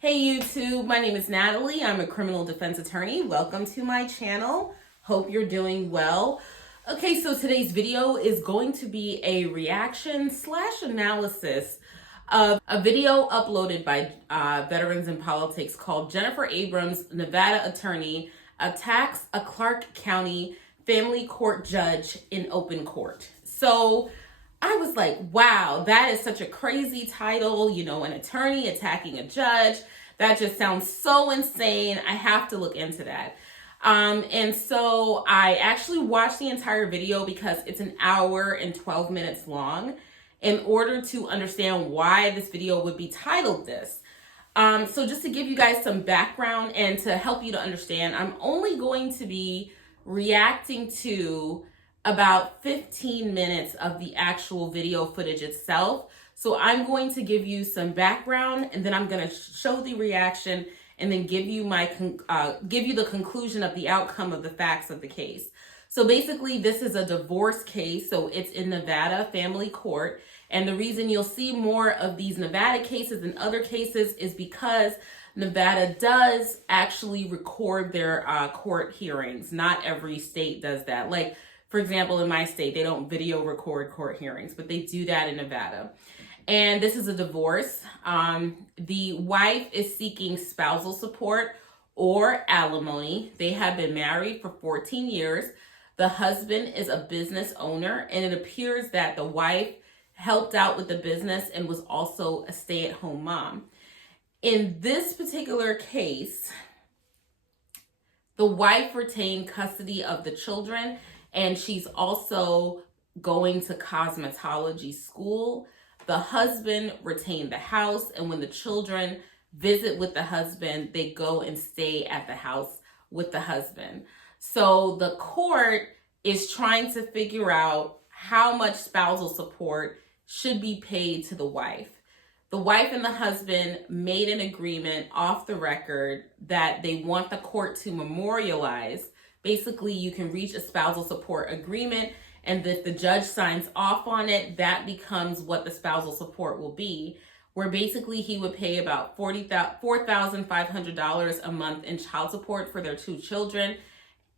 Hey YouTube, my name is Natalie. I'm a criminal defense attorney. Welcome to my channel. Hope you're doing well. Okay, so today's video is going to be a reaction / analysis of a video uploaded by Veterans in Politics called Jennifer Abrams, Nevada Attorney, Attacks a Clark County Family Court Judge in Open Court. So I was like, wow, that is such a crazy title, an attorney attacking a judge. That just sounds so insane. I have to look into that. And so I actually watched the entire video because it's an hour and 12 minutes long in order to understand why this video would be titled this. So just to give you guys some background and to help you to understand, I'm only going to be reacting to about 15 minutes of the actual video footage itself. So I'm going to give you some background, and then I'm going to show the reaction and then give you the conclusion of the outcome of the facts of the case. So basically, this is a divorce case. So it's in Nevada family court. And the reason you'll see more of these Nevada cases than other cases is because Nevada does actually record their court hearings. Not every state does that. Like, for example, in my state, they don't video record court hearings, but they do that in Nevada. And this is a divorce. The wife is seeking spousal support or alimony. They have been married for 14 years. The husband is a business owner, and it appears that the wife helped out with the business and was also a stay-at-home mom. In this particular case, the wife retained custody of the children, and she's also going to cosmetology school. The husband retained the house, and when the children visit with the husband, they go and stay at the house with the husband. So the court is trying to figure out how much spousal support should be paid to the wife. The wife and the husband made an agreement off the record that they want the court to memorialize. Basically, you can reach a spousal support agreement, and if the judge signs off on it, that becomes what the spousal support will be, where basically he would pay about $4,500 a month in child support for their 2 children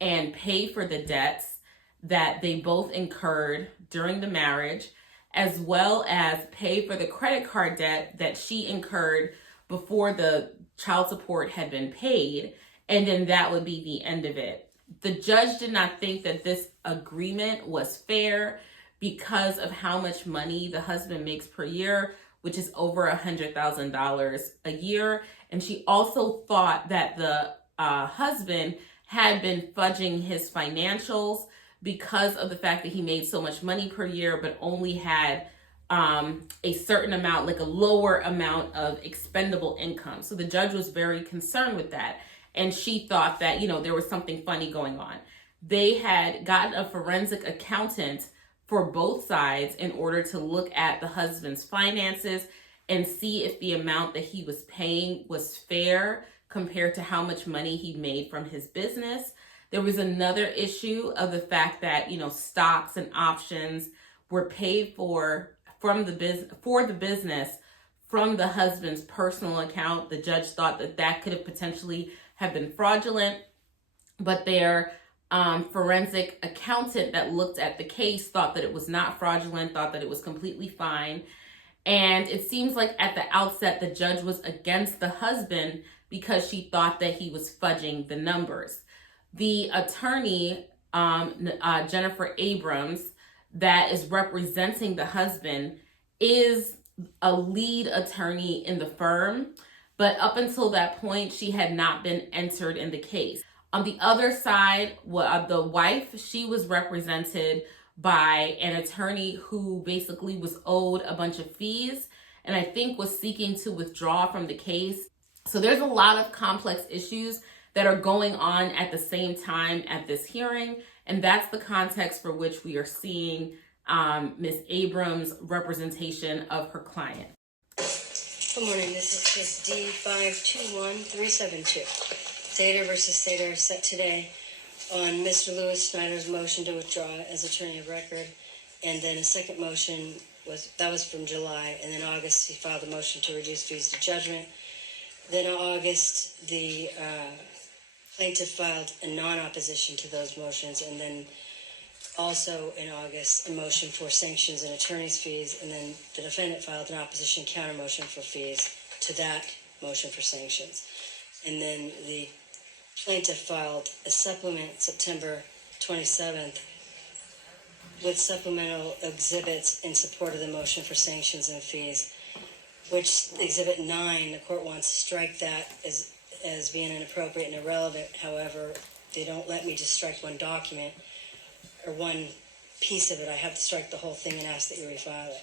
and pay for the debts that they both incurred during the marriage, as well as pay for the credit card debt that she incurred before the child support had been paid, and then that would be the end of it. The judge did not think that this agreement was fair because of how much money the husband makes per year, which is over $100,000 a year. And she also thought that the husband had been fudging his financials because of the fact that he made so much money per year, but only had a certain amount, like a lower amount of expendable income. So the judge was very concerned with that. And she thought that, there was something funny going on. They had gotten a forensic accountant for both sides in order to look at the husband's finances and see if the amount that he was paying was fair compared to how much money he made from his business. There was another issue of the fact that, stocks and options were paid for the business from the husband's personal account. The judge thought that could have potentially have been fraudulent, but their forensic accountant that looked at the case thought that it was not fraudulent, thought that it was completely fine. And it seems like at the outset, the judge was against the husband because she thought that he was fudging the numbers. The attorney, Jennifer Abrams, that is representing the husband, is a lead attorney in the firm, but up until that point, she had not been entered in the case. On the other side, the wife, she was represented by an attorney who basically was owed a bunch of fees and I think was seeking to withdraw from the case. So there's a lot of complex issues that are going on at the same time at this hearing, and that's the context for which we are seeing Ms. Abrams' representation of her client. Good morning, this is case D521372. Thader versus Thader set today on Mr. Lewis Schneider's motion to withdraw as attorney of record, and then a second motion was from July, and then August he filed a motion to reduce fees to judgment. Then in August, the plaintiff filed a non-opposition to those motions, and then also in August, a motion for sanctions and attorney's fees, and then the defendant filed an opposition counter motion for fees to that motion for sanctions. And then the plaintiff filed a supplement September 27th with supplemental exhibits in support of the motion for sanctions and fees, which Exhibit 9, the court wants to strike that as being inappropriate and irrelevant. However, they don't let me just strike one document or one piece of it. I have to strike the whole thing and ask that you refile it.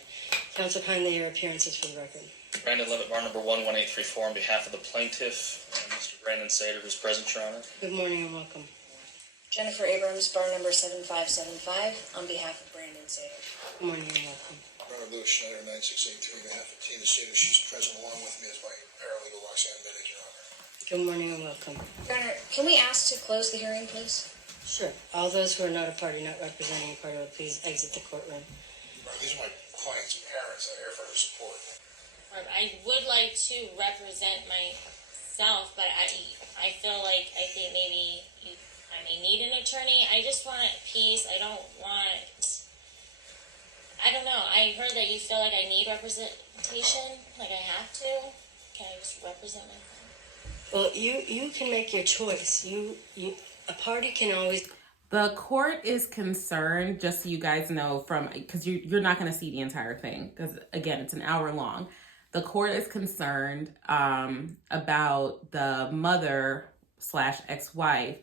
Counsel, kindly your appearances for the record. Brandon Levitt, bar number 11834, on behalf of the plaintiff, Mr. Brandon Sater, who's present, Your Honor. Good morning and welcome. Jennifer Abrams, bar number 7575, on behalf of Brandon Sater. Good morning and welcome. Robert Louis Schneider, 9683, on behalf of Tina Sater. She's present along with me as my paralegal, Roxanne Bennett, Your Honor. Good morning and welcome. Your Honor, can we ask to close the hearing, please? Sure. All those who are not a party, not representing a party, will please exit the courtroom. These are my client's parents. I'm here for their support. I would like to represent myself, but I feel like I think maybe I may need an attorney. I just want peace. I don't know. I heard that you feel like I need representation, like I have to. Can I just represent myself? Well, you can make your choice. A party can always. The court is concerned, just so you guys know, because you're not going to see the entire thing, because again, it's an hour long. The court is concerned about the mother/ex-wife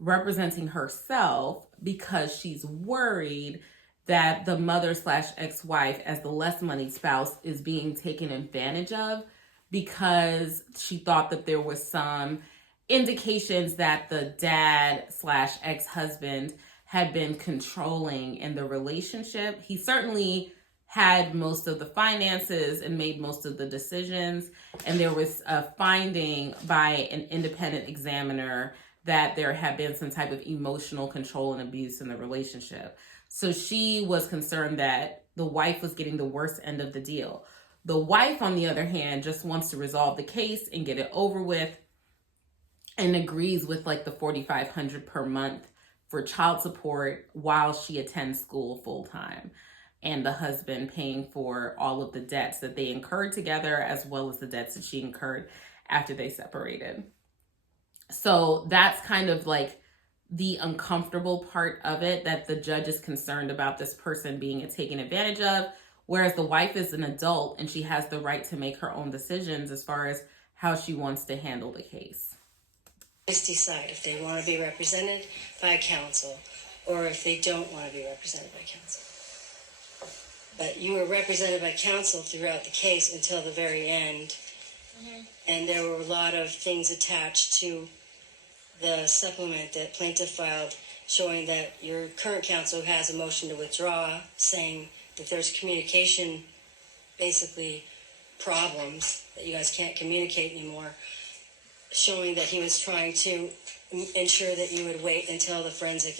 representing herself because she's worried that the mother/ex-wife, as the less money spouse, is being taken advantage of because she thought that there was some indications that the dad/ex-husband had been controlling in the relationship. He certainly had most of the finances and made most of the decisions. And there was a finding by an independent examiner that there had been some type of emotional control and abuse in the relationship. So she was concerned that the wife was getting the worst end of the deal. The wife, on the other hand, just wants to resolve the case and get it over with, and agrees with like the $4,500 per month for child support while she attends school full time, and the husband paying for all of the debts that they incurred together, as well as the debts that she incurred after they separated. So that's kind of like the uncomfortable part of it, that the judge is concerned about this person being taken advantage of, whereas the wife is an adult and she has the right to make her own decisions as far as how she wants to handle the case. Just decide if they want to be represented by counsel or if they don't want to be represented by counsel. But you were represented by counsel throughout the case until the very end. Mm-hmm. And there were a lot of things attached to the supplement that plaintiff filed showing that your current counsel has a motion to withdraw, saying that there's communication, basically problems, that you guys can't communicate anymore, showing that he was trying to ensure that you would wait until the forensic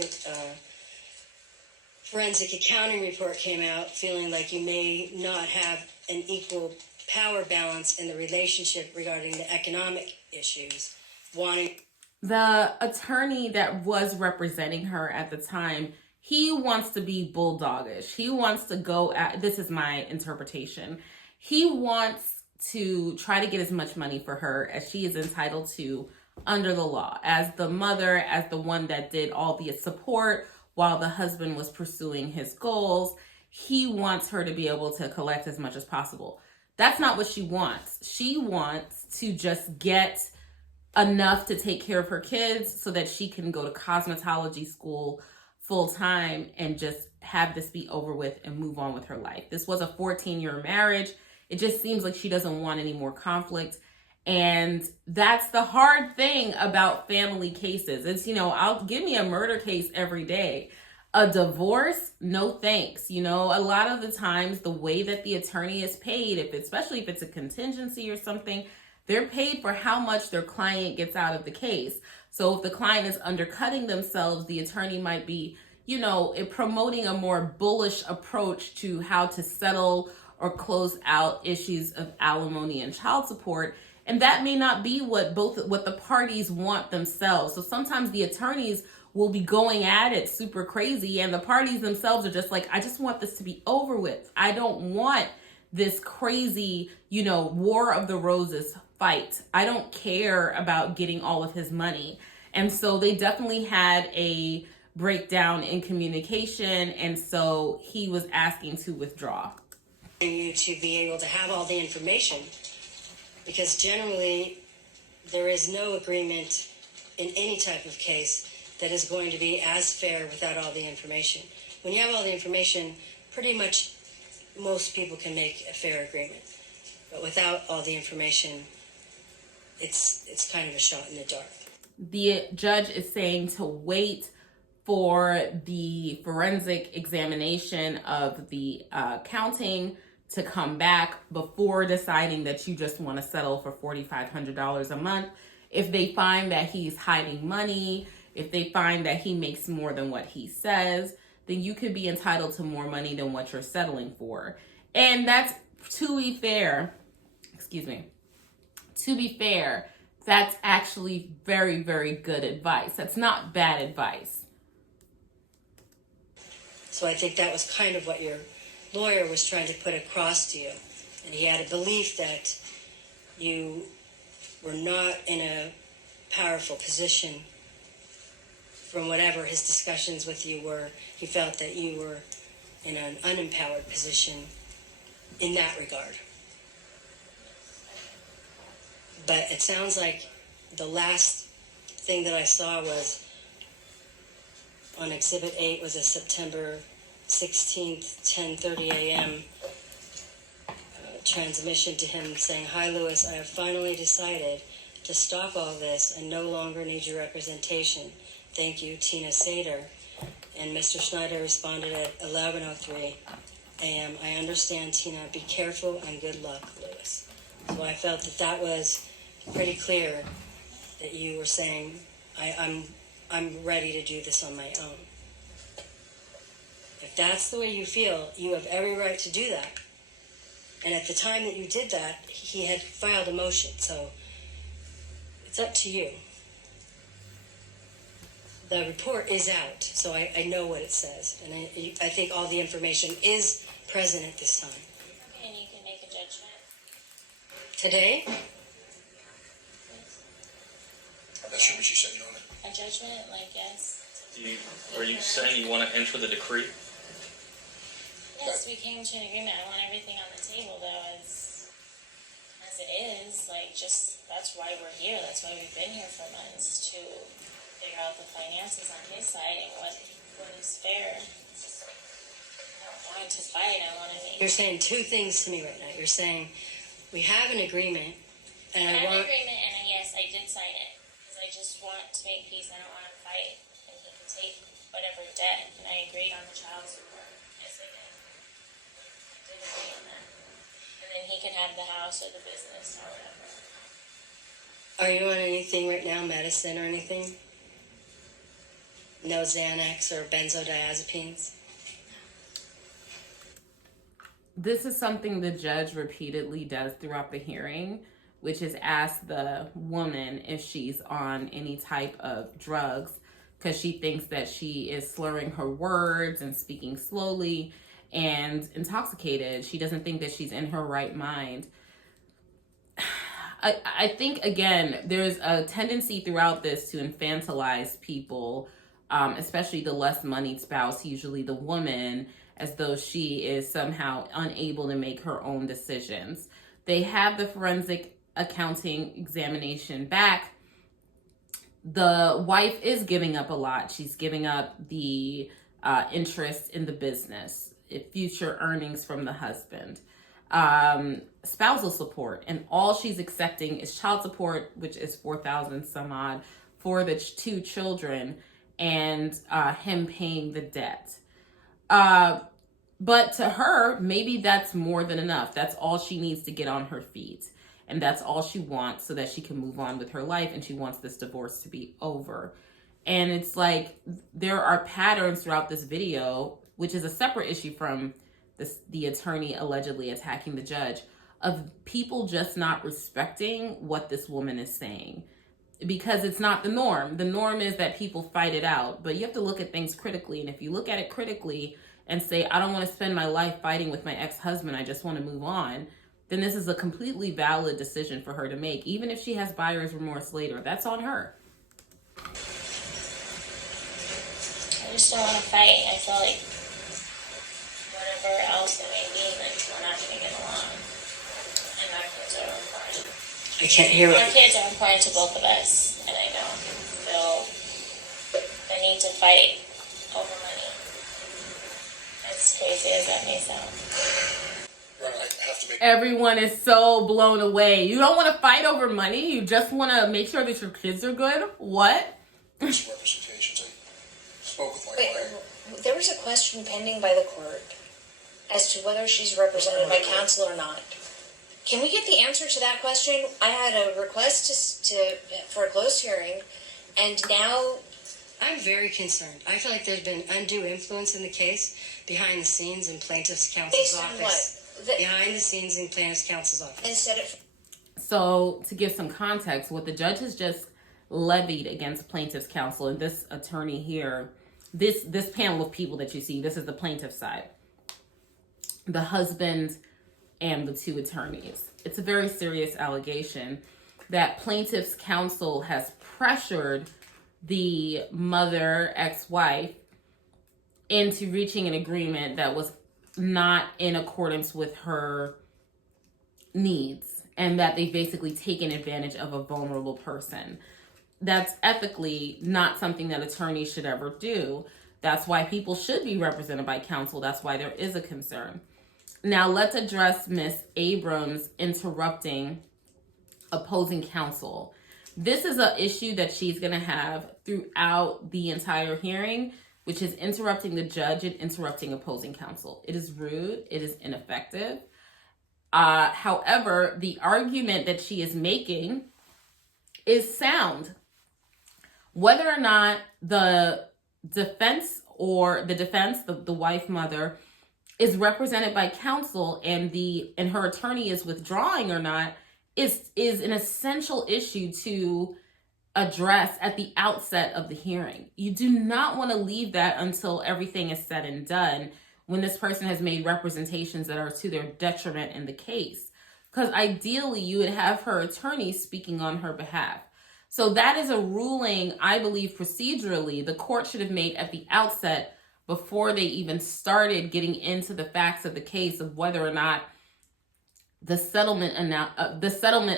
accounting report came out, feeling like you may not have an equal power balance in the relationship regarding the economic issues. The attorney that was representing her at the time, he wants to be bulldogish. He wants to go at, this is my interpretation, he wants to try to get as much money for her as she is entitled to under the law, as the mother, as the one that did all the support while the husband was pursuing his goals. He wants her to be able to collect as much as possible. That's not what she wants. She wants to just get enough to take care of her kids so that she can go to cosmetology school full time and just have this be over with and move on with her life. This was a 14-year marriage. It just seems like she doesn't want any more conflict. And that's the hard thing about family cases. It's, I'll give me a murder case every day. A divorce, no thanks. A lot of the times the way that the attorney is paid, especially if it's a contingency or something, they're paid for how much their client gets out of the case. So if the client is undercutting themselves, the attorney might be, promoting a more bullish approach to how to settle or close out issues of alimony and child support. And that may not be what the parties want themselves. So sometimes the attorneys will be going at it super crazy, and the parties themselves are just like, I just want this to be over with. I don't want this crazy, War of the Roses fight. I don't care about getting all of his money. And so they definitely had a breakdown in communication, and so he was asking to withdraw. You to be able to have all the information, because generally there is no agreement in any type of case that is going to be as fair without all the information. When you have all the information, pretty much most people can make a fair agreement. But without all the information, it's kind of a shot in the dark. The judge is saying to wait for the forensic examination of the counting to come back before deciding that you just want to settle for $4,500 a month. If they find that he's hiding money, if they find that he makes more than what he says, then you could be entitled to more money than what you're settling for. And that's, to be fair, that's actually very, very good advice. That's not bad advice. So I think that was kind of what your lawyer was trying to put across to you. And he had a belief that you were not in a powerful position from whatever his discussions with you were. He felt that you were in an unempowered position in that regard. But it sounds like the last thing that I saw was on Exhibit 8 was a September 16th, 10:30 a.m. Transmission to him saying, "Hi, Lewis, I have finally decided to stop all this and no longer need your representation. Thank you, Tina Sater." And Mr. Schneider responded at 11:03 a.m. "I understand, Tina. Be careful and good luck, Lewis." So I felt that was pretty clear that you were saying, I'm ready to do this on my own. If that's the way you feel, you have every right to do that. And at the time that you did that, he had filed a motion, so it's up to you. The report is out, so I know what it says, and I think all the information is present at this time. Okay, and you can make a judgment. Today, I'm not sure what you said, Your Honor. A judgment, yes. Are you saying you want to enter the decree? Yes, we came to an agreement. I want everything on the table, though, as it is. That's why we're here. That's why we've been here for months, to figure out the finances on his side and what is fair. I don't want to fight. I want to make... you're saying two things to me right now. You're saying, we have an agreement, and I I have an want... agreement, and yes, I did sign it. Because I just want to make peace. I don't want to fight. And he can take whatever debt. And I agreed on the child support. Yes, I did. I did agree on that. And then he can have the house or the business or whatever. Are you on anything right now, medicine or anything? No Xanax or benzodiazepines? This is something the judge repeatedly does throughout the hearing, which is ask the woman if she's on any type of drugs, because she thinks that she is slurring her words and speaking slowly and intoxicated. She doesn't think that she's in her right mind. I think, again, there's a tendency throughout this to infantilize people, especially the less moneyed spouse, usually the woman, as though she is somehow unable to make her own decisions. They have the forensic accounting examination back. The wife is giving up a lot. She's giving up the interest in the business, future earnings from the husband, spousal support, and all she's accepting is child support, which is $4,000 some odd for the two children, and him paying the debt. But to her, maybe that's more than enough. That's all she needs to get on her feet. And that's all she wants so that she can move on with her life. And she wants this divorce to be over. And it's like, there are patterns throughout this video, which is a separate issue from the attorney allegedly attacking the judge, of people just not respecting what this woman is saying, because it's not the norm. The norm is that people fight it out, but you have to look at things critically. And if you look at it critically and say, I don't want to spend my life fighting with my ex-husband, I just want to move on, then this is a completely valid decision for her to make. Even if she has buyer's remorse later, that's on her. I just don't want to fight. I feel like whatever else it may be, like we're not gonna get along. And our kids are important. I can't hear Our what. kids are important to both of us, and I don't feel the need to fight over money. As crazy as that may sound. Right, I have to make. Everyone is so blown away. You don't want to fight over money. You just want to make sure that your kids are good. What? Misrepresentations. I spoke with my Wait, lawyer. there was a question pending by the court as to whether she's represented by counsel or not. Can we get the answer to that question? I had a request for a closed hearing, and now I'm very concerned. I feel like there's been undue influence in the case behind the scenes in plaintiff's counsel's based on office. what? Behind the scenes in plaintiff's counsel's office. Instead of So, to give some context, what the judge has just levied against plaintiff's counsel and this attorney here, this panel of people that you see, this is the plaintiff side, the husband and the two attorneys. It's a very serious allegation that plaintiff's counsel has pressured the mother, ex-wife, into reaching an agreement that was not in accordance with her needs, and that they've basically taken advantage of a vulnerable person. That's ethically not something that attorneys should ever do. That's why people should be represented by counsel. That's why there is a concern. Now let's address Ms. Abrams interrupting opposing counsel. This is an issue that she's going to have throughout the entire hearing, which is interrupting the judge and interrupting opposing counsel. It is rude. It is ineffective. However, the argument that she is making is sound. Whether or not the defense, the wife mother, is represented by counsel and her attorney is withdrawing or not is an essential issue to address at the outset of the hearing. You do not want to leave that until everything is said and done, when this person has made representations that are to their detriment in the case. Because ideally, you would have her attorney speaking on her behalf. So that is a ruling, I believe, procedurally, the court should have made at the outset before they even started getting into the facts of the case of whether or not the settlement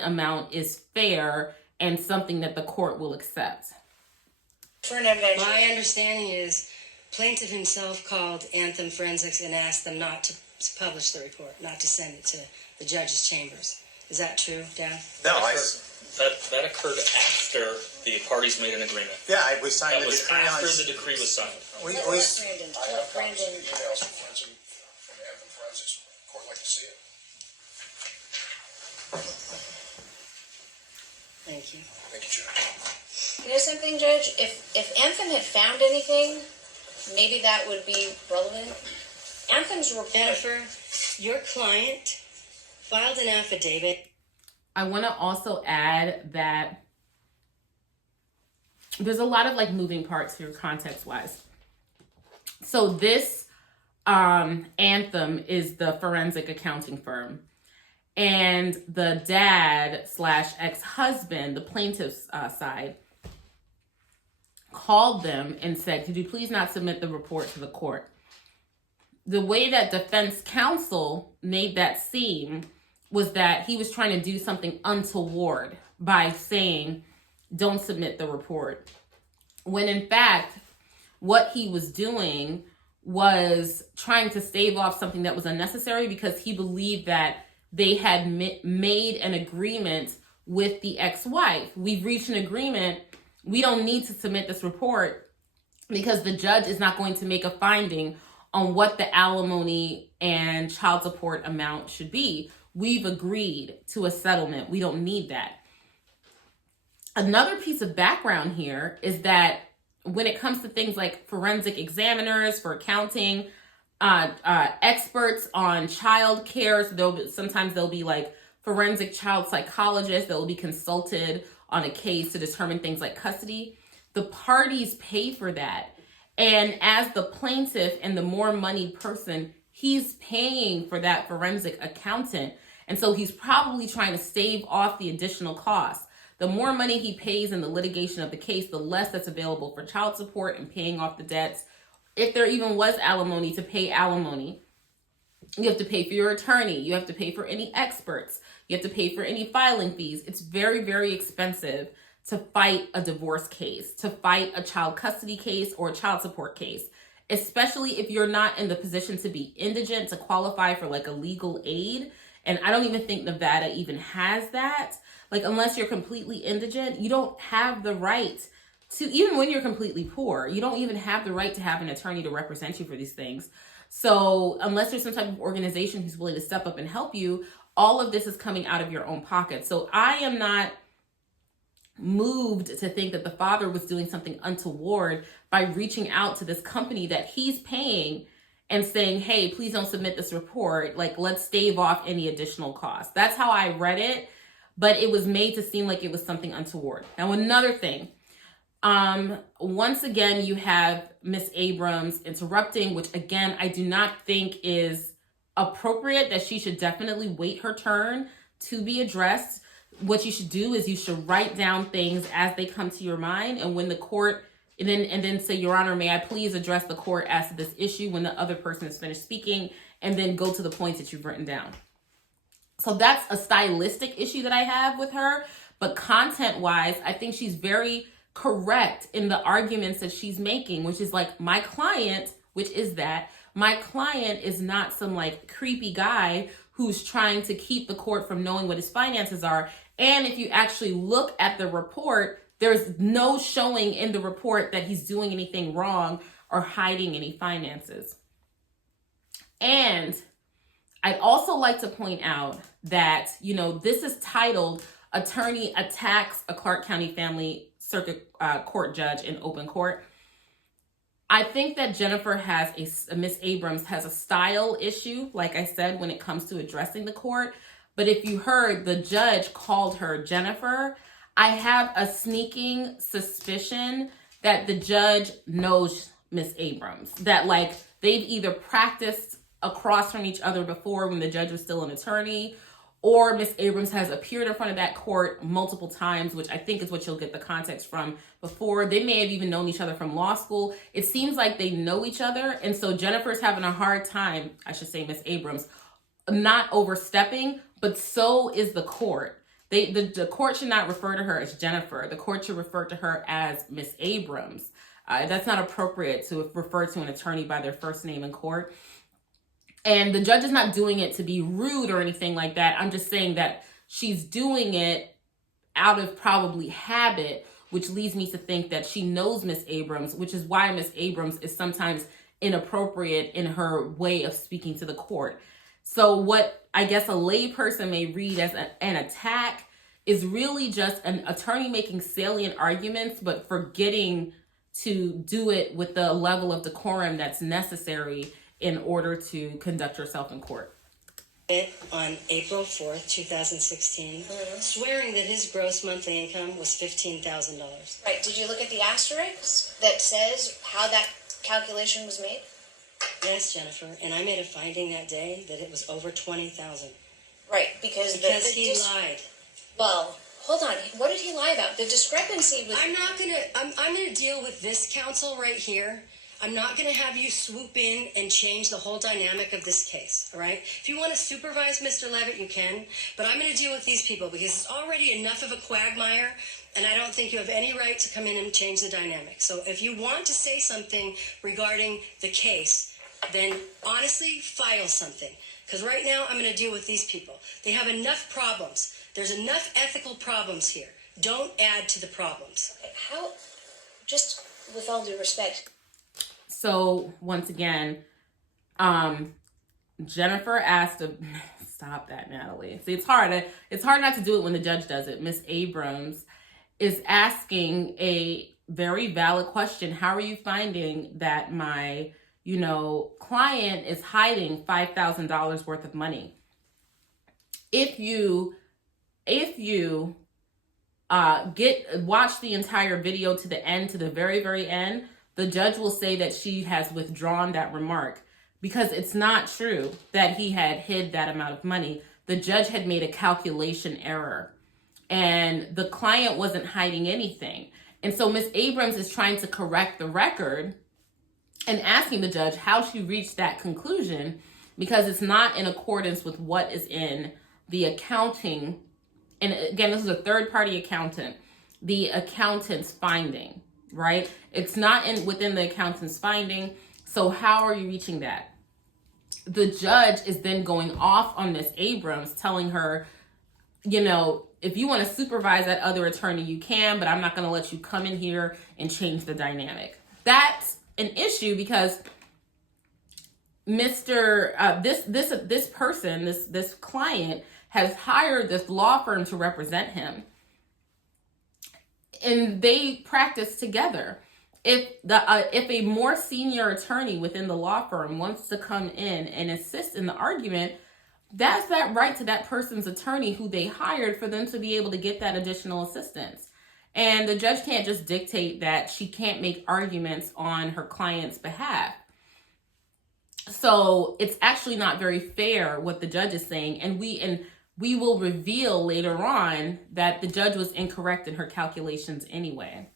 amount is fair and something that the court will accept. for an evidentiary. My understanding is plaintiff himself called Anthem Forensics and asked them not to publish the report, not to send it to the judge's chambers. Is that true, Dan? No, That occurred after the parties made an agreement. we signed That the was decree on. after the decree was signed. We, No, we, that's Brandon. I have copies Brandon. of emails from Anthem Forensics. Court like to see it. Thank you. Thank you, Judge. You know something, Judge? If Anthem had found anything, maybe that would be relevant. Anthem's report. Jennifer, your client filed an affidavit. I want to also add that there's a lot of moving parts here context wise. So this Anthem is the forensic accounting firm, and the dad / ex-husband, the plaintiff's side, called them and said, could you please not submit the report to the court? The way that defense counsel made that seem was that he was trying to do something untoward by saying, don't submit the report. When in fact, what he was doing was trying to stave off something that was unnecessary, because he believed that they had made an agreement with the ex-wife. We've reached an agreement. We don't need to submit this report because the judge is not going to make a finding on what the alimony and child support amount should be. We've agreed to a settlement. We don't need that. Another piece of background here is that when it comes to things like forensic examiners for accounting, experts on child care, so sometimes there'll be forensic child psychologist that will be consulted on a case to determine things like custody. The parties pay for that. And as the plaintiff and the more money person, he's paying for that forensic accountant. And so he's probably trying to stave off the additional costs. The more money he pays in the litigation of the case, the less that's available for child support and paying off the debts. If there even was alimony, to pay alimony, you have to pay for your attorney. You have to pay for any experts. You have to pay for any filing fees. It's very, very expensive to fight a divorce case, to fight a child custody case or a child support case, especially if you're not in the position to be indigent to qualify for like a legal aid. And I don't even think Nevada even has that. Like, unless you're completely indigent, you don't have the right to, even when you're completely poor, you don't even have the right to have an attorney to represent you for these things. So unless there's some type of organization who's willing to step up and help you, all of this is coming out of your own pocket. So I am not moved to think that the father was doing something untoward by reaching out to this company that he's paying and saying, hey, please don't submit this report. Like, let's stave off any additional costs. That's how I read it, but it was made to seem like it was something untoward. Now, another thing, once again, you have Miss Abrams interrupting, which again, I do not think is appropriate, that she should definitely wait her turn to be addressed. What you should do is you should write down things as they come to your mind, and when the court, and then say, Your Honor, may I please address the court as to this issue when the other person is finished speaking, and then go to the points that you've written down. So that's a stylistic issue that I have with her, but content-wise, I think she's very correct in the arguments that she's making, which is like, my client, which is that my client is not some like creepy guy who's trying to keep the court from knowing what his finances are. And if you actually look at the report, there's no showing in the report that he's doing anything wrong or hiding any finances. And I'd also like to point out that, this is titled Attorney Attacks a Clark County Family Circuit Court Judge in Open Court. I think that Miss Abrams has a style issue, like I said, when it comes to addressing the court. But if you heard, the judge called her Jennifer. I have a sneaking suspicion that the judge knows Miss Abrams, that like they've either practiced across from each other before when the judge was still an attorney, or Miss Abrams has appeared in front of that court multiple times, which I think is what you'll get the context from before. They may have even known each other from law school. It seems like they know each other. And so Jennifer's having a hard time, I should say Miss Abrams, not overstepping, but so is the court. The court should not refer to her as Jennifer. The court should refer to her as Miss Abrams. That's not appropriate to refer to an attorney by their first name in court. And the judge is not doing it to be rude or anything like that. I'm just saying that she's doing it out of probably habit, which leads me to think that she knows Miss Abrams, which is why Miss Abrams is sometimes inappropriate in her way of speaking to the court. So what I guess a lay person may read as an attack is really just an attorney making salient arguments, but forgetting to do it with the level of decorum that's necessary in order to conduct yourself in court. On April 4th, 2016, swearing that his gross monthly income was $15,000. Right, did you look at the asterisk that says how that calculation was made? Yes, Jennifer, and I made a finding that day that it was over $20,000. Right, because he lied. Well, hold on. What did he lie about? The discrepancy was. I'm gonna deal with this counsel right here. I'm not going to have you swoop in and change the whole dynamic of this case, all right? If you want to supervise Mr. Levitt, you can, but I'm going to deal with these people because it's already enough of a quagmire, and I don't think you have any right to come in and change the dynamic. So if you want to say something regarding the case, then honestly, file something. Because right now, I'm going to deal with these people. They have enough problems. There's enough ethical problems here. Don't add to the problems. How, just with all due respect. So once again, Jennifer asked to stop that, Natalie. See, it's hard not to do it when the judge does it. Miss Abrams is asking a very valid question. How are you finding that my, client is hiding $5,000 worth of money? if you watch the entire video to the end, to the very, very end, the judge will say that she has withdrawn that remark because it's not true that he had hid that amount of money. The judge had made a calculation error and the client wasn't hiding anything. And so Ms. Abrams is trying to correct the record and asking the judge how she reached that conclusion because it's not in accordance with what is in the accounting. And again, this is a third-party accountant, the accountant's finding, right? It's not within the accountant's finding. So how are you reaching that? The judge is then going off on Ms. Abrams, telling her, you know, if you want to supervise that other attorney, you can, but I'm not going to let you come in here and change the dynamic. That's an issue because this client has hired this law firm to represent him, and they practice together. If a more senior attorney within the law firm wants to come in and assist in the argument, that's that right to that person's attorney who they hired for them to be able to get that additional assistance. And the judge can't just dictate that she can't make arguments on her client's behalf. So it's actually not very fair what the judge is saying. And we will reveal later on that the judge was incorrect in her calculations anyway.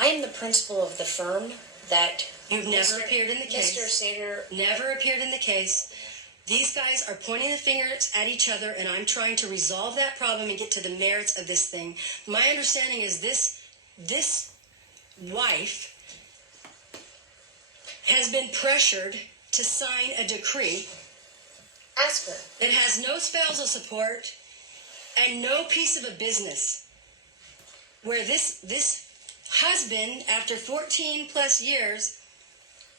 I am the principal of the firm that You've never appeared in the case. Mr. Sater. Never appeared in the case. These guys are pointing the fingers at each other, and I'm trying to resolve that problem and get to the merits of this thing. My understanding is this wife has been pressured to sign a decree Ask her. that has no spousal support and no piece of a business, where this husband, after 14 plus years,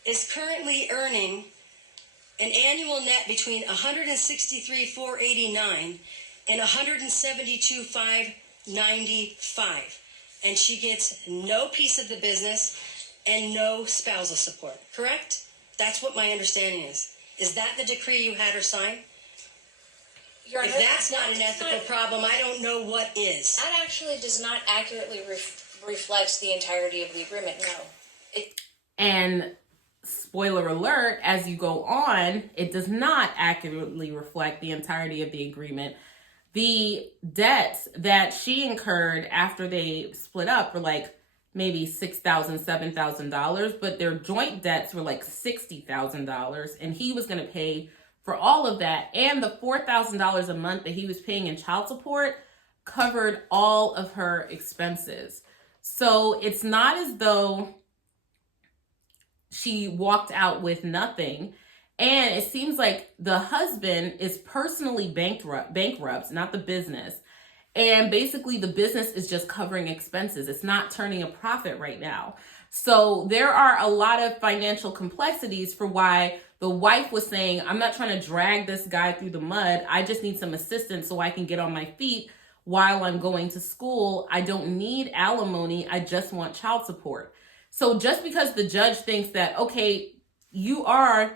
is currently earning an annual net between $163,489 and $172,595, and she gets no piece of the business and no spousal support. Correct? That's what my understanding is. Is that the decree you had her sign? Your Honor, If that's not an ethical problem, I don't know what is. That actually does not accurately reflect the entirety of the agreement. No. And spoiler alert, as you go on, it does not accurately reflect the entirety of the agreement. The debts that she incurred after they split up were like maybe $6,000, $7,000, but their joint debts were like $60,000, and he was going to pay for all of that. And the $4,000 a month that he was paying in child support covered all of her expenses. So it's not as though she walked out with nothing. And it seems like the husband is personally bankrupt, not the business. And basically the business is just covering expenses. It's not turning a profit right now. So there are a lot of financial complexities for why the wife was saying, I'm not trying to drag this guy through the mud. I just need some assistance so I can get on my feet while I'm going to school. I don't need alimony. I just want child support. So just because the judge thinks that, okay, you are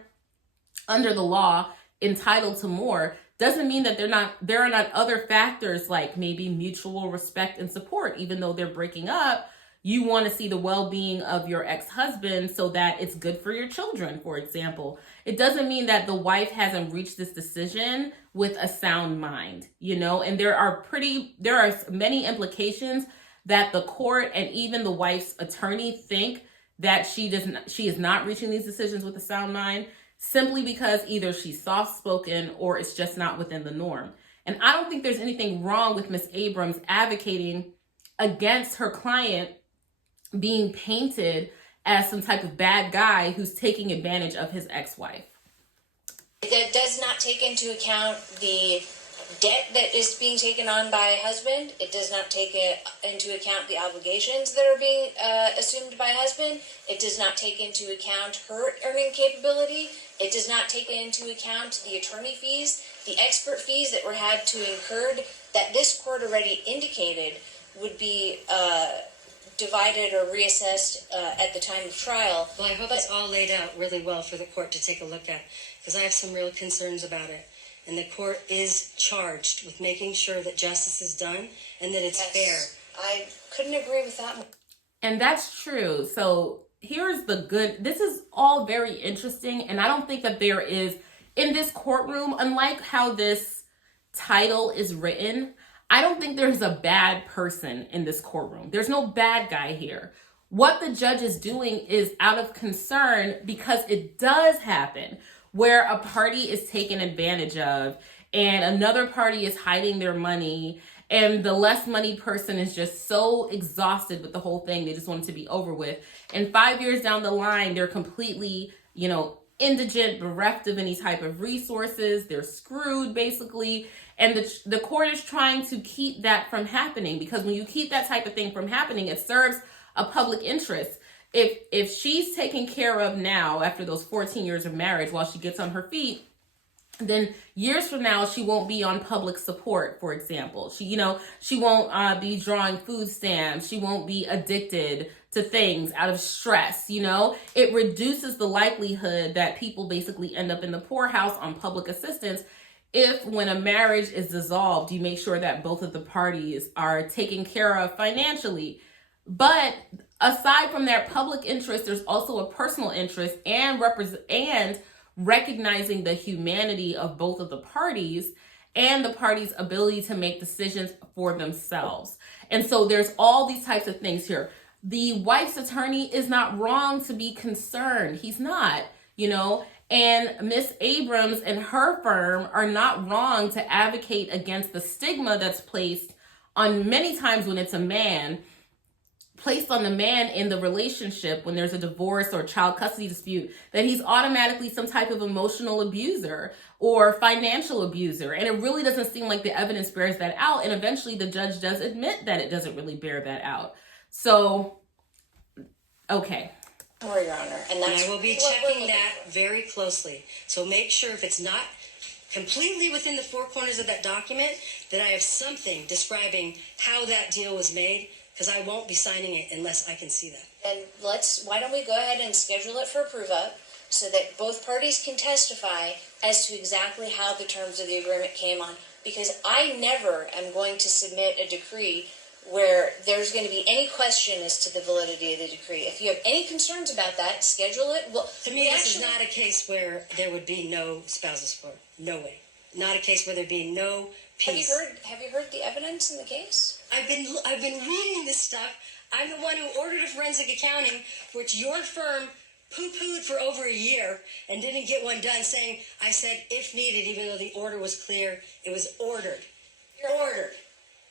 under the law entitled to more, doesn't mean that there are not other factors like maybe mutual respect and support. Even though they're breaking up, you want to see the well-being of your ex-husband so that it's good for your children, for example. It doesn't mean that the wife hasn't reached this decision with a sound mind, you know, and there are many implications that the court and even the wife's attorney think that she is not reaching these decisions with a sound mind, simply because either she's soft-spoken or it's just not within the norm. And I don't think there's anything wrong with Ms. Abrams advocating against her client being painted as some type of bad guy who's taking advantage of his ex-wife. That does not take into account the debt that is being taken on by husband. It does not take into account the obligations that are being assumed by husband. It does not take into account her earning capability. It does not take into account the attorney fees, the expert fees that were had to incurred, that this court already indicated would be divided or reassessed at the time of trial. Well, I hope it's all laid out really well for the court to take a look at, because I have some real concerns about it. And the court is charged with making sure that justice is done and that it's fair. I couldn't agree with that more. And that's true. So here's the good. This is all very interesting. And I don't think that there is, in this courtroom, unlike how this title is written, I don't think there's a bad person in this courtroom. There's no bad guy here. What the judge is doing is out of concern, because it does happen where a party is taken advantage of and another party is hiding their money, and the less money person is just so exhausted with the whole thing, they just want it to be over with. And 5 years down the line, they're completely, indigent, bereft of any type of resources. They're screwed, basically. And the court is trying to keep that from happening, because when you keep that type of thing from happening, it serves a public interest. If she's taken care of now after those 14 years of marriage while she gets on her feet, then years from now she won't be on public support, for example. She won't be drawing food stamps. She won't be addicted to things out of stress. It reduces the likelihood that people basically end up in the poorhouse on public assistance. If, when a marriage is dissolved, you make sure that both of the parties are taken care of financially. But aside from that public interest, there's also a personal interest and recognizing the humanity of both of the parties and the parties' ability to make decisions for themselves. And so there's all these types of things here. The wife's attorney is not wrong to be concerned. He's not, and Miss Abrams and her firm are not wrong to advocate against the stigma that's placed on, many times when it's a man, placed on the man in the relationship when there's a divorce or child custody dispute, that he's automatically some type of emotional abuser or financial abuser. And it really doesn't seem like the evidence bears that out. And eventually the judge does admit that it doesn't really bear that out. So, okay. More, Your Honor. And I will be checking that very closely. So make sure, if it's not completely within the four corners of that document, that I have something describing how that deal was made, because I won't be signing it unless I can see that. And why don't we go ahead and schedule it for a prove-up so that both parties can testify as to exactly how the terms of the agreement came on. Because I never am going to submit a decree where there's going to be any question as to the validity of the decree. If you have any concerns about that, schedule it. Well, to me, this is not a case where there would be no spousal support. No way. Not a case where there'd be no peace. Have you heard the evidence in the case? I've been reading this stuff. I'm the one who ordered a forensic accounting, which your firm poo-pooed for over a year and didn't get one done, saying, I said, if needed, even though the order was clear, it was ordered. Ordered.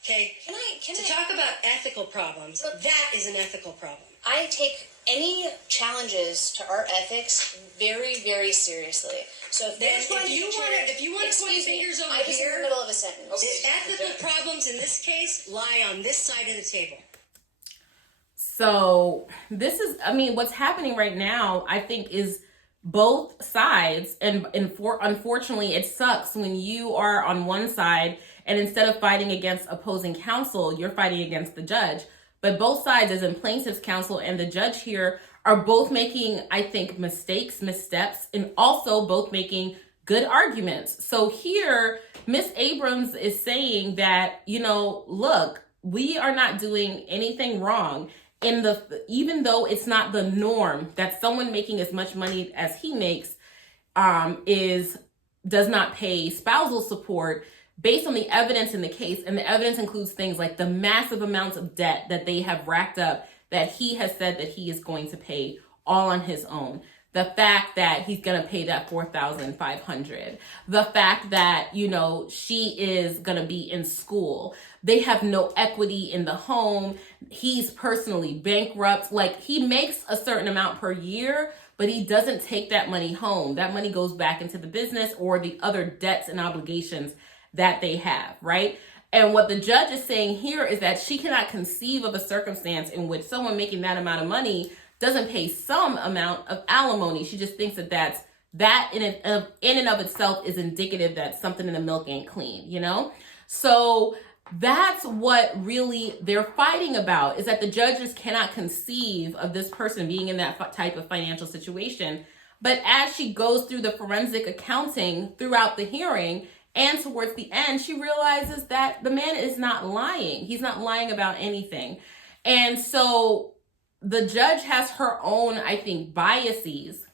Okay? Can I talk about ethical problems, that is an ethical problem. I take any challenges to our ethics very, very seriously. So if you want to point fingers over I was in the middle of a sentence. The ethical problems in this case lie on this side of the table. So what's happening right now, I think, is both sides, and unfortunately, it sucks when you are on one side and instead of fighting against opposing counsel, you're fighting against the judge. But both sides, as in plaintiff's counsel and the judge here, are both making, I think, missteps, and also both making good arguments. So here, Miss Abrams is saying that, look, we are not doing anything wrong. Even though it's not the norm that someone making as much money as he makes does not pay spousal support, based on the evidence in the case. And the evidence includes things like the massive amounts of debt that they have racked up that he has said that he is going to pay all on his own. The fact that he's going to pay that $4,500. The fact that, she is going to be in school. They have no equity in the home. He's personally bankrupt. Like, he makes a certain amount per year, but he doesn't take that money home. That money goes back into the business or the other debts and obligations that they have, right? And what the judge is saying here is that she cannot conceive of a circumstance in which someone making that amount of money doesn't pay some amount of alimony. She just thinks that in and of itself is indicative that something in the milk ain't clean, So that's what really they're fighting about, is that the judges cannot conceive of this person being in that type of financial situation. But as she goes through the forensic accounting throughout the hearing, And towards the end, she realizes that the man is not lying. He's not lying about anything. And so the judge has her own, I think, biases.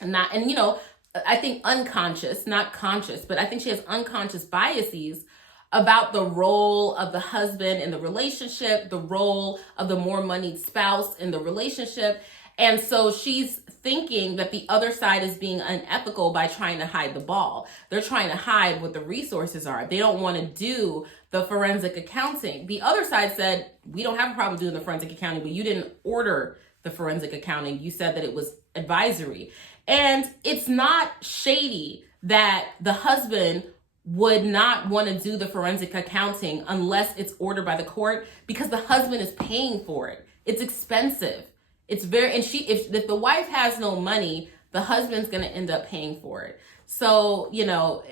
And you know, I think unconscious, not conscious, but I think she has unconscious biases about the role of the husband in the relationship, the role of the more moneyed spouse in the relationship. And so she's thinking that the other side is being unethical by trying to hide the ball. They're trying to hide what the resources are. They don't want to do the forensic accounting. The other side said, we don't have a problem doing the forensic accounting, but you didn't order the forensic accounting. You said that it was advisory. And it's not shady that the husband would not want to do the forensic accounting unless it's ordered by the court, because the husband is paying for it. It's expensive. It's very, and if the wife has no money, the husband's going to end up paying for it. So, you know,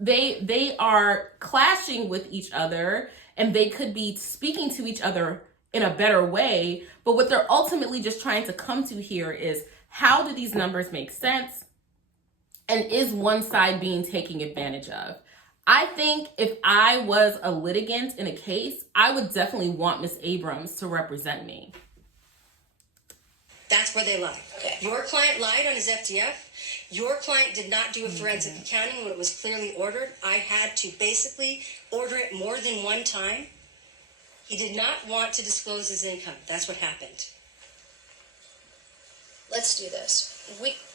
they are clashing with each other, and they could be speaking to each other in a better way. But what they're ultimately just trying to come to here is, how do these numbers make sense? And is one side being taken advantage of? I think if I was a litigant in a case, I would definitely want Ms. Abrams to represent me. That's where they lie. Okay. Your client lied on his FDF. Your client did not do a forensic accounting when it was clearly ordered. I had to basically order it more than one time. He did not want to disclose his income. That's what happened. Let's do this.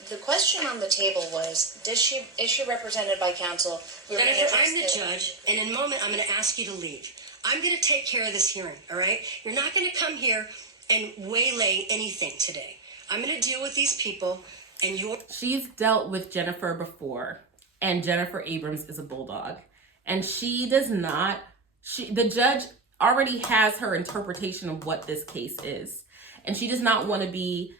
The question on the table was, is she represented by counsel? Jennifer, I'm the judge, and in a moment I'm going to ask you to leave. I'm going to take care of this hearing, all right? You're not going to come here and waylay anything today. I'm going to deal with these people, and She's dealt with Jennifer before, and Jennifer Abrams is a bulldog. And she does not, the judge already has her interpretation of what this case is. And she does not want to be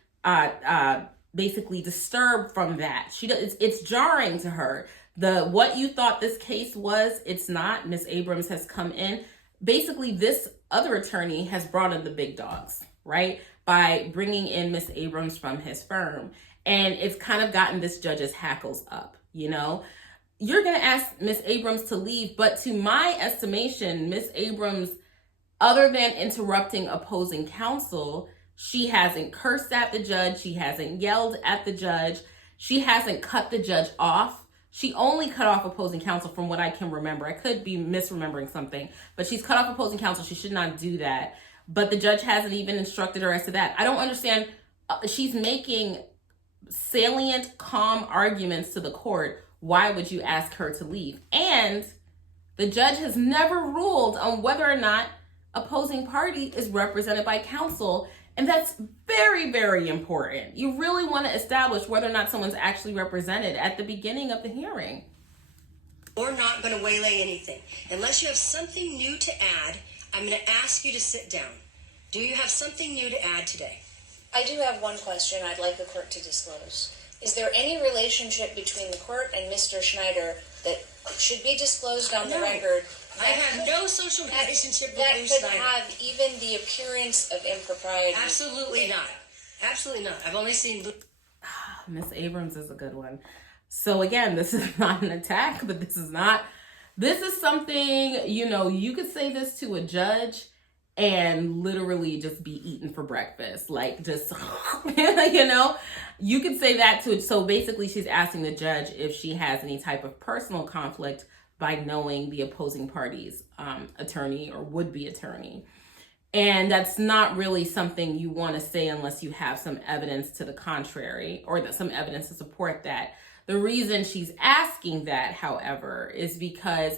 basically disturbed from that. It's jarring to her. What you thought this case was, it's not. Miss Abrams has come in. Basically, this other attorney has brought in the big dogs, right? By bringing in Miss Abrams from his firm. And it's kind of gotten this judge's hackles up, you know? You're going to ask Miss Abrams to leave, but to my estimation, Miss Abrams, other than interrupting opposing counsel, she hasn't cursed at the judge. She hasn't yelled at the judge. She hasn't cut the judge off. She only cut off opposing counsel from what I can remember. I could be misremembering something, but she's cut off opposing counsel. She should not do that. But the judge hasn't even instructed her as to that. I don't understand. She's making salient, calm arguments to the court. Why would you ask her to leave? And the judge has never ruled on whether or not opposing party is represented by counsel. And that's very, very important. You really want to establish whether or not someone's actually represented at the beginning of the hearing. We're not going to waylay anything. Unless you have something new to add, I'm going to ask you to sit down. Do you have something new to add today? I do have one question I'd like the court to disclose. Is there any relationship between the court and Mr. Schneider that should be disclosed on the record? I have no social relationship with that Lou could Schneider. have even the appearance of impropriety. Absolutely not. Absolutely not. I've only seen Lou. Miss Abrams is a good one. So again, this is not an attack, but this is something, you know, you could say this to a judge and literally just be eaten for breakfast. Like, just, you know, you could say that to it. So basically she's asking the judge if she has any type of personal conflict by knowing the opposing party's attorney or would-be attorney. And that's not really something you want to say unless you have some evidence to the contrary, or some evidence to support that. The reason she's asking that, however, is because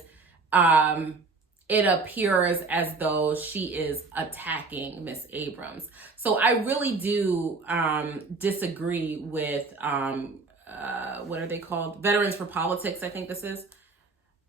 it appears as though she is attacking Miss Abrams. So I really do disagree with, what are they called? Veterans for Politics, I think this is.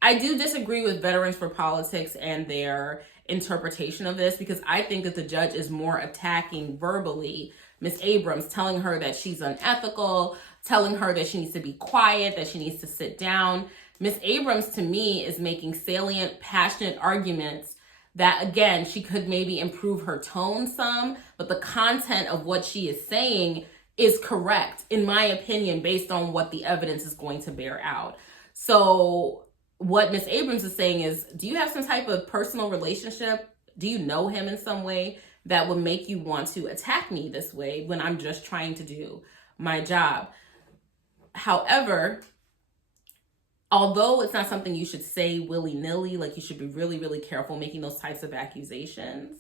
I do disagree with Veterans for Politics and their interpretation of this, because I think that the judge is more attacking verbally Miss Abrams, telling her that she's unethical, telling her that she needs to be quiet, that she needs to sit down. Miss Abrams, to me, is making salient, passionate arguments that, again, she could maybe improve her tone some, but the content of what she is saying is correct, in my opinion, based on what the evidence is going to bear out. So what Miss Abrams is saying is, do you have some type of personal relationship? Do you know him in some way that would make you want to attack me this way when I'm just trying to do my job? However, although it's not something you should say willy-nilly, like you should be really, really careful making those types of accusations,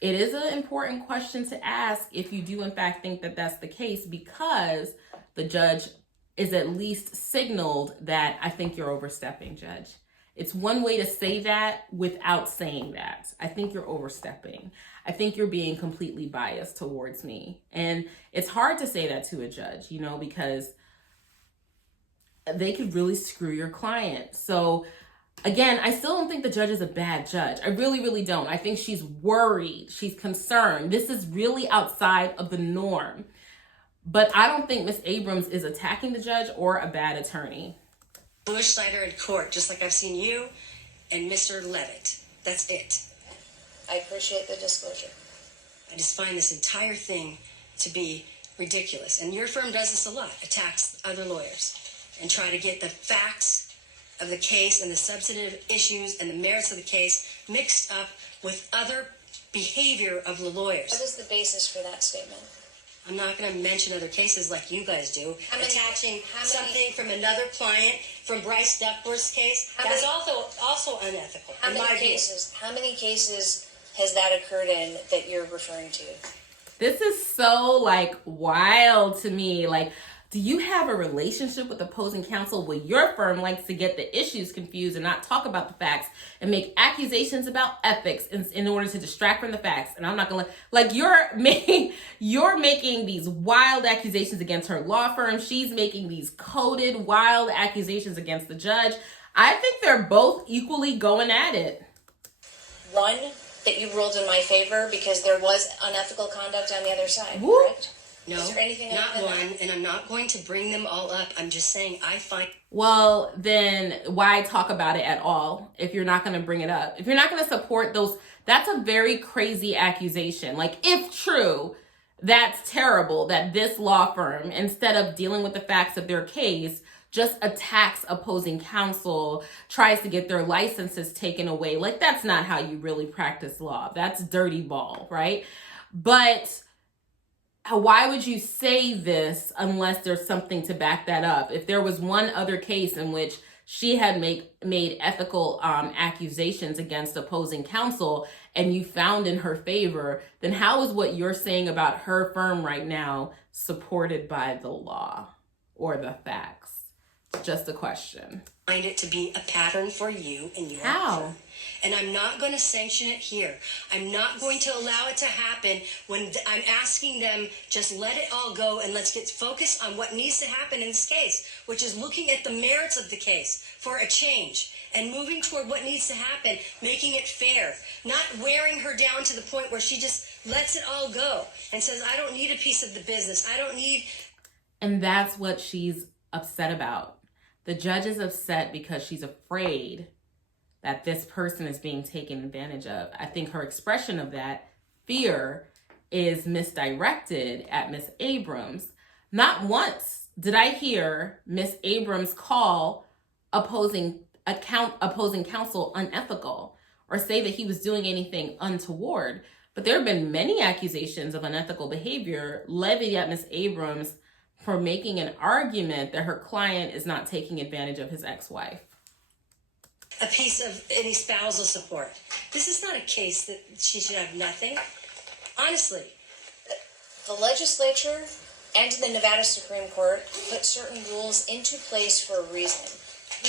it is an important question to ask if you do in fact think that that's the case, because the judge is at least signaled that, I think you're overstepping, Judge. It's one way to say that without saying that. I think you're overstepping. I think you're being completely biased towards me. And it's hard to say that to a judge, you know, because they could really screw your client. So again, I still don't think the judge is a bad judge. I really, really don't. I think she's worried. She's concerned. This is really outside of the norm. But I don't think Miss Abrams is attacking the judge or a bad attorney. Louis Schneider in court, just like I've seen you and Mr. Levitt. That's it. I appreciate the disclosure. I just find this entire thing to be ridiculous. And your firm does this a lot, attacks other lawyers and try to get the facts of the case and the substantive issues and the merits of the case mixed up with other behavior of the lawyers. What is the basis for that statement? I'm not going to mention other cases like you guys do. How many- Attaching how many- something from another client, from Bryce Duckworth's case, How that's many- also unethical. How in my many view. cases? How many cases has that occurred in that you're referring to? This is so like wild to me. Like, do you have a relationship with opposing counsel where your firm likes to get the issues confused and not talk about the facts and make accusations about ethics in order to distract from the facts? And I'm not gonna, like, you're making these wild accusations against her law firm. She's making these coded wild accusations against the judge. I think they're both equally going at it. One, that you ruled in my favor because there was unethical conduct on the other side, Whoop. correct? No, Is there anything not other than one, that? and I'm not going to bring them all up. I'm just saying I find Well, then why talk about it at all if you're not going to bring it up? If you're not going to support those, that's a very crazy accusation. Like, if true, that's terrible that this law firm, instead of dealing with the facts of their case, just attacks opposing counsel, tries to get their licenses taken away. Like, that's not how you really practice law. That's dirty ball, right? But why would you say this unless there's something to back that up? If there was one other case in which she had made ethical accusations against opposing counsel and you found in her favor, then how is what you're saying about her firm right now supported by the law or the facts? It's just a question. it to be a pattern for you and your How? firm. And I'm not going to sanction it here. I'm not going to allow it to happen when I'm asking them, just let it all go and let's get focused on what needs to happen in this case, which is looking at the merits of the case for a change and moving toward what needs to happen, making it fair, not wearing her down to the point where she just lets it all go and says, I don't need a piece of the business. I don't need... And that's what she's upset about. The judge is upset because she's afraid that this person is being taken advantage of. I think her expression of that fear is misdirected at Miss Abrams. Not once did I hear Miss Abrams call opposing counsel unethical or say that he was doing anything untoward. But there have been many accusations of unethical behavior levied at Miss Abrams for making an argument that her client is not taking advantage of his ex-wife. a piece of any spousal support. This is not a case that she should have nothing. Honestly. The legislature and the Nevada Supreme Court put certain rules into place for a reason.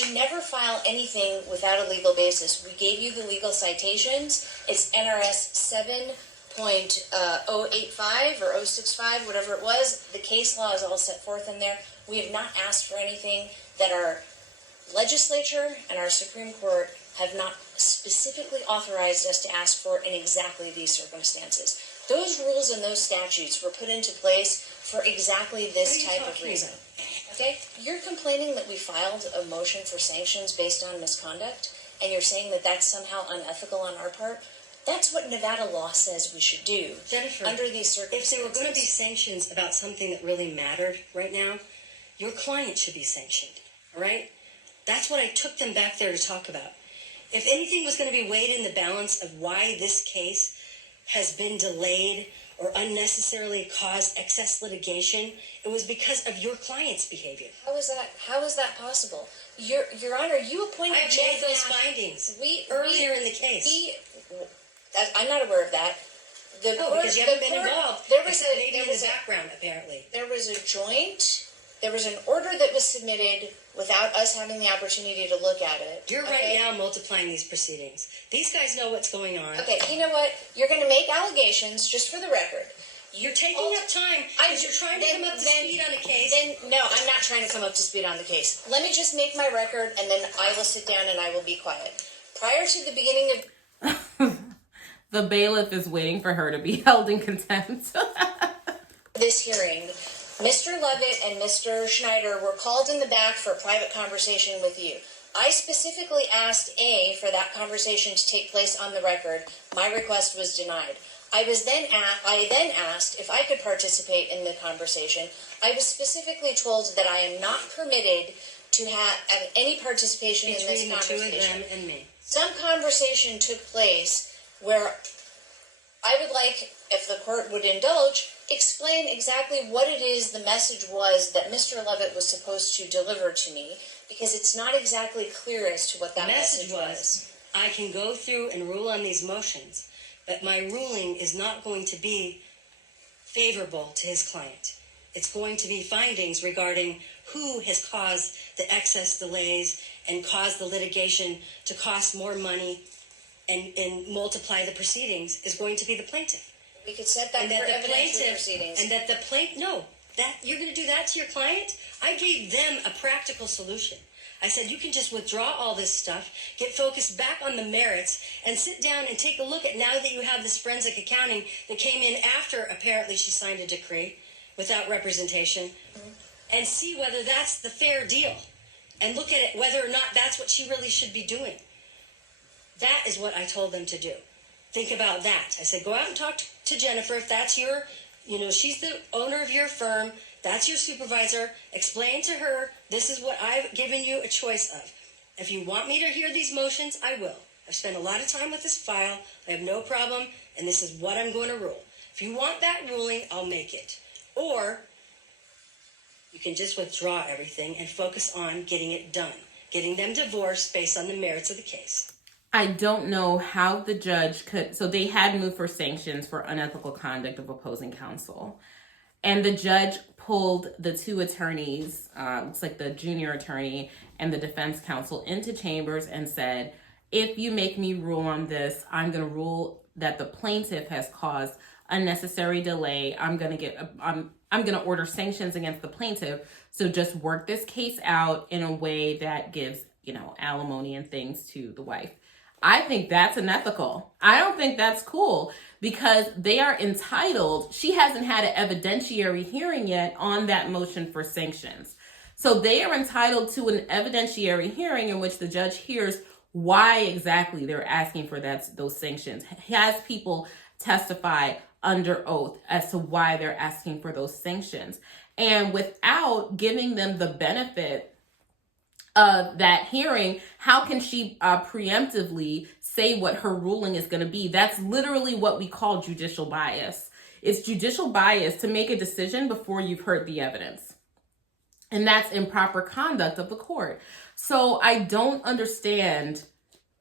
We never file anything without a legal basis. We gave you the legal citations. It's NRS 7.085 or 065, whatever it was. The case law is all set forth in there. We have not asked for anything that our legislature and our Supreme Court have not specifically authorized us to ask for in exactly these circumstances. Those rules and those statutes were put into place for exactly this type of reason. Okay? You're complaining that we filed a motion for sanctions based on misconduct, and you're saying that that's somehow unethical on our part. That's what Nevada law says we should do. Jennifer, under these if circumstances. there were going to be sanctions about something that really mattered right now, your client should be sanctioned, all right? That's what I took them back there to talk about. If anything was going to be weighed in the balance of why this case has been delayed or unnecessarily caused excess litigation, it was because of your client's behavior. How is that possible? Your Honor, you appointed I Jay made those Nash findings We earlier in the case. I'm not aware of that. Because you haven't been involved. There was Maybe in the background, apparently. There was an order that was submitted without us having the opportunity to look at it. You're right now multiplying these proceedings. These guys know what's going on. Okay, you know what? You're going to make allegations, just for the record. You're taking up time because you're trying to come up to speed on a case. No, I'm not trying to come up to speed on the case. Let me just make my record, and then I will sit down and I will be quiet. Prior to the beginning of The bailiff is waiting for her to be held in contempt. this hearing, Mr. Levitt and Mr. Schneider were called in the back for a private conversation with you. I specifically asked A for that conversation to take place on the record. My request was denied. I then asked if I could participate in the conversation. I was specifically told that I am not permitted to have any participation in this Between the two conversation. of them and me. Some conversation took place where I would like, if the court would indulge, explain exactly what it is the message was that Mr. Levitt was supposed to deliver to me, because it's not exactly clear as to what that message was. I can go through and rule on these motions, but my ruling is not going to be favorable to his client. It's going to be findings regarding who has caused the excess delays and caused the litigation to cost more money and multiply the proceedings is going to be the plaintiff. We could set that And for that the evidentiary plaintiff, proceedings. and that the plaintiff, no, that you're going to do that to your client? I gave them a practical solution. I said, you can just withdraw all this stuff, get focused back on the merits, and sit down and take a look at, now that you have this forensic accounting that came in after apparently she signed a decree without representation, and see whether that's the fair deal. And look at it, whether or not that's what she really should be doing. That is what I told them to do. Think about that. I said, go out and talk to Jennifer. If that's your, she's the owner of your firm. That's your supervisor. Explain to her, this is what I've given you a choice of. If you want me to hear these motions, I will. I've spent a lot of time with this file. I have no problem, and this is what I'm going to rule. If you want that ruling, I'll make it. Or you can just withdraw everything and focus on getting it done, getting them divorced based on the merits of the case. I don't know how the judge could, so they had moved for sanctions for unethical conduct of opposing counsel. And the judge pulled the two attorneys, looks like the junior attorney and the defense counsel, into chambers and said, if you make me rule on this, I'm going to rule that the plaintiff has caused unnecessary delay. I'm going to order sanctions against the plaintiff. So just work this case out in a way that gives, alimony and things to the wife. I think that's unethical. I don't think that's cool, because they are entitled. She hasn't had an evidentiary hearing yet on that motion for sanctions. So they are entitled to an evidentiary hearing in which the judge hears why exactly they're asking for those sanctions. Has people testify under oath as to why they're asking for those sanctions. And without giving them the benefit of that hearing, how can she preemptively say what her ruling is going to be? That's literally what we call judicial bias. It's judicial bias to make a decision before you've heard the evidence. And that's improper conduct of the court. So I don't understand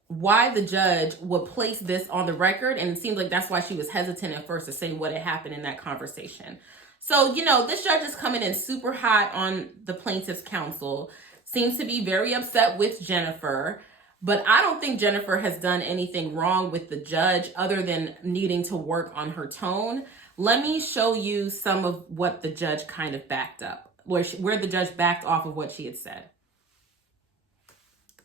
why the judge would place this on the record. And it seems like that's why she was hesitant at first to say what had happened in that conversation. So, this judge is coming in super hot on the plaintiff's counsel. Seems to be very upset with Jennifer, but I don't think Jennifer has done anything wrong with the judge other than needing to work on her tone. Let me show you some of what the judge kind of backed up, where the judge backed off of what she had said.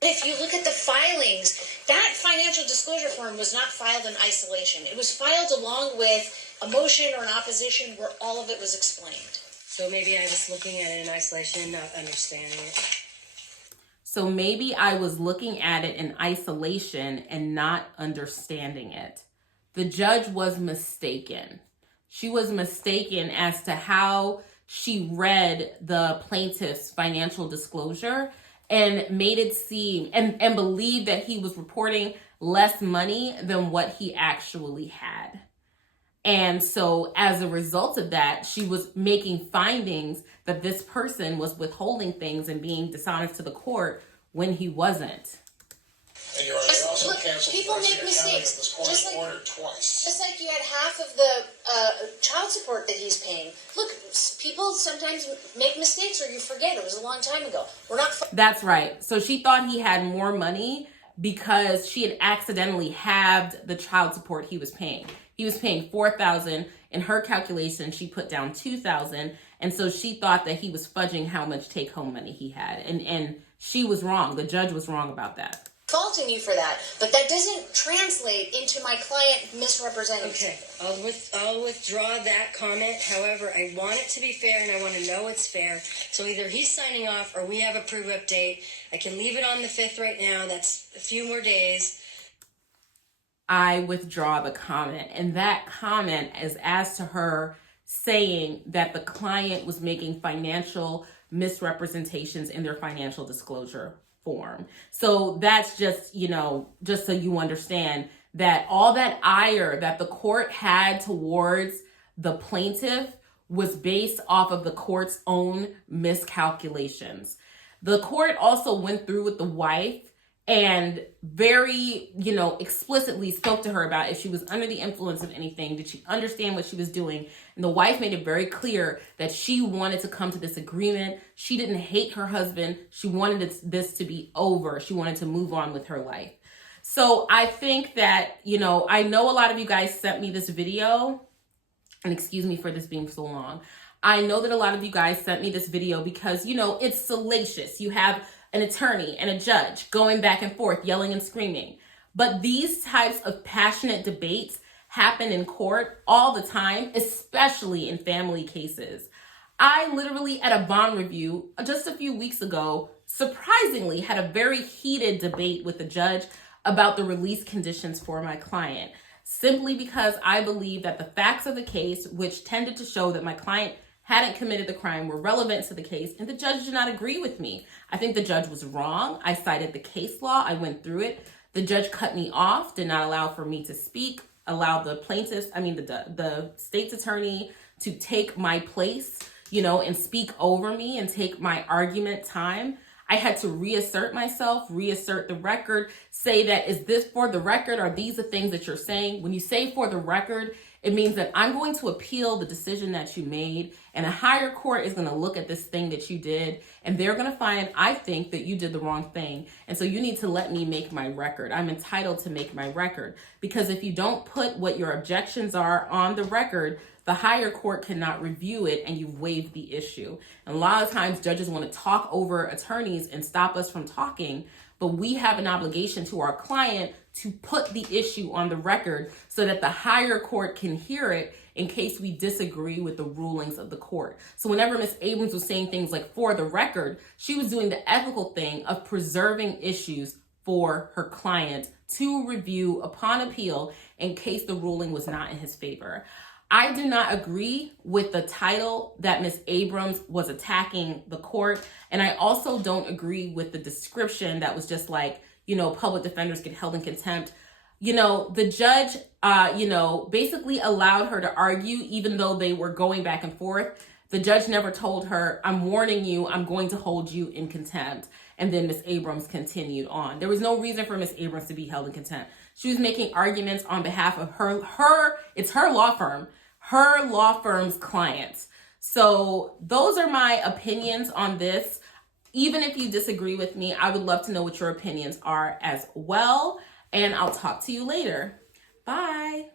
If you look at the filings, that financial disclosure form was not filed in isolation. It was filed along with a motion or an opposition where all of it was explained. So maybe I was looking at it in isolation, not understanding it. So maybe I was looking at it in isolation and not understanding it. The judge was mistaken. She was mistaken as to how she read the plaintiff's financial disclosure and made it seem and believed that he was reporting less money than what he actually had. And so as a result of that, she was making findings that this person was withholding things and being dishonest to the court when he wasn't. And Your Honor, they also Look, canceled people forensic make accounting mistakes, that this court just has like- ordered twice. Just like you had half of the child support that he's paying. Look, people sometimes make mistakes or you forget. It was a long time ago. We're not. That's right. So she thought he had more money because she had accidentally halved the child support he was paying. He was paying $4,000. In her calculation, she put down $2,000. And so she thought that he was fudging how much take-home money he had. And she was wrong. The judge was wrong about that. Faulting you for that, but that doesn't translate into my client misrepresenting. Okay, I'll withdraw that comment. However, I want it to be fair and I want to know it's fair. So either he's signing off or we have a proof update. I can leave it on the 5th right now. That's a few more days. I withdraw the comment. And that comment is as to her saying that the client was making financial misrepresentations in their financial disclosure form. So that's just, just so you understand that all that ire that the court had towards the plaintiff was based off of the court's own miscalculations. The court also went through with the wife and very, explicitly spoke to her about if she was under the influence of anything, did she understand what she was doing? And the wife made it very clear that she wanted to come to this agreement. She didn't hate her husband. She wanted this to be over. She wanted to move on with her life. So I think that, I know a lot of you guys sent me this video, and excuse me for this being so long. I know that a lot of you guys sent me this video because, it's salacious. You have an attorney and a judge going back and forth, yelling and screaming. But these types of passionate debates happen in court all the time, especially in family cases. I literally, at a bond review just a few weeks ago, surprisingly had a very heated debate with the judge about the release conditions for my client, simply because I believe that the facts of the case, which tended to show that my client hadn't committed the crime, were relevant to the case, and the judge did not agree with me. I think the judge was wrong. I cited the case law. I went through it. The judge cut me off, did not allow for me to speak, allowed the the state's attorney to take my place, and speak over me and take my argument time. I had to reassert myself, reassert the record, say that, is this for the record? Are these the things that you're saying? When you say for the record, it means that I'm going to appeal the decision that you made, and a higher court is going to look at this thing that you did, and they're going to find, I think, that you did the wrong thing. And so you need to let me make my record. I'm entitled to make my record, because if you don't put what your objections are on the record, the higher court cannot review it, and you've waived the issue. And a lot of times judges want to talk over attorneys and stop us from talking, but we have an obligation to our client to put the issue on the record so that the higher court can hear it in case we disagree with the rulings of the court. So whenever Ms. Abrams was saying things like for the record, she was doing the ethical thing of preserving issues for her client to review upon appeal in case the ruling was not in his favor. I do not agree with the title that Ms. Abrams was attacking the court. And I also don't agree with the description that was just like, public defenders get held in contempt. The judge, basically allowed her to argue even though they were going back and forth. The judge never told her, I'm warning you, I'm going to hold you in contempt. And then Ms. Abrams continued on. There was no reason for Ms. Abrams to be held in contempt. She was making arguments on behalf of it's her law firm's clients. So those are my opinions on this. Even if you disagree with me, I would love to know what your opinions are as well. And I'll talk to you later. Bye.